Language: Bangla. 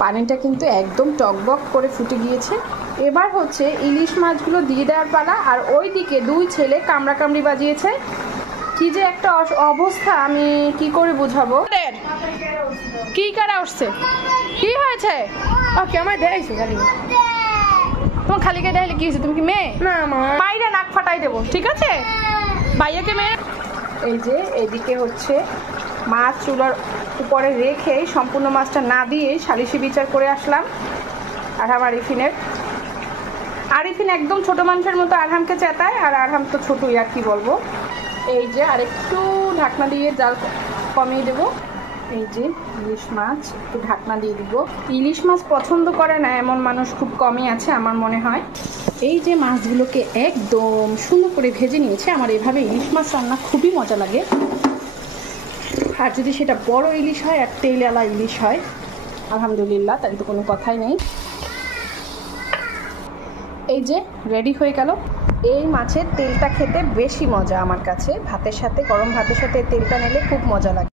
পানিটা কিন্তু একদম টকবক করে ফুটে গিয়েছে। এবার হচ্ছে ইলিশ মাছগুলো দিয়ে দেওয়ার পালা। আর ওইদিকে দুই ছেলে কামড়াকামড়ি বাজিয়েছে। কি যে একটা অবস্থা, আমি কি করে বুঝাবো। কি কারা উঠছে, কি হয়েছে? ওকে আমার দেখাইছো খালি, তোমার খালি কে দেখাইলে কি হয়েছে? তুমি কি মেয়ে? না মাইরে নাক ফাটাই দেবো, ঠিক আছে? ভাইয়াকে মেয়ে। এই যে এদিকে হচ্ছে মাছ চুলার উপরে রেখে সম্পূর্ণ মাছটা না দিয়ে সালিশি বিচার করে আসলাম আরহাম আরিফিনের। আরিফিন একদম ছোট মানুষের মতো আরহামকে চেতায়, আর আরহাম তো ছোটই, আর কি বলবো। এই যে আরেকটু ঢাকনা দিয়ে জাল কমিয়ে দেবো। এই যে ইলিশ মাছ একটু ঢাকনা দিয়ে দিব। ইলিশ মাছ পছন্দ করে না এমন মানুষ খুব কমই আছে আমার মনে হয়। এই যে মাছগুলোকে একদম সুন্দর করে ভেজে নিয়েছে। আমার এভাবে ইলিশ মাছ রান্না খুবই মজা লাগে। আর যদি সেটা বড় ইলিশ হয় আর তেলওয়ালা ইলিশ হয়, আলহামদুলিল্লাহ, তাই তো কোনো কথাই নেই। এই যে রেডি হয়ে গেল। এই মাছের তেলটা খেতে বেশি মজা আমার কাছে। ভাতের সাথে, গরম ভাতের সাথে তেলটা নিলে খুব মজা লাগে।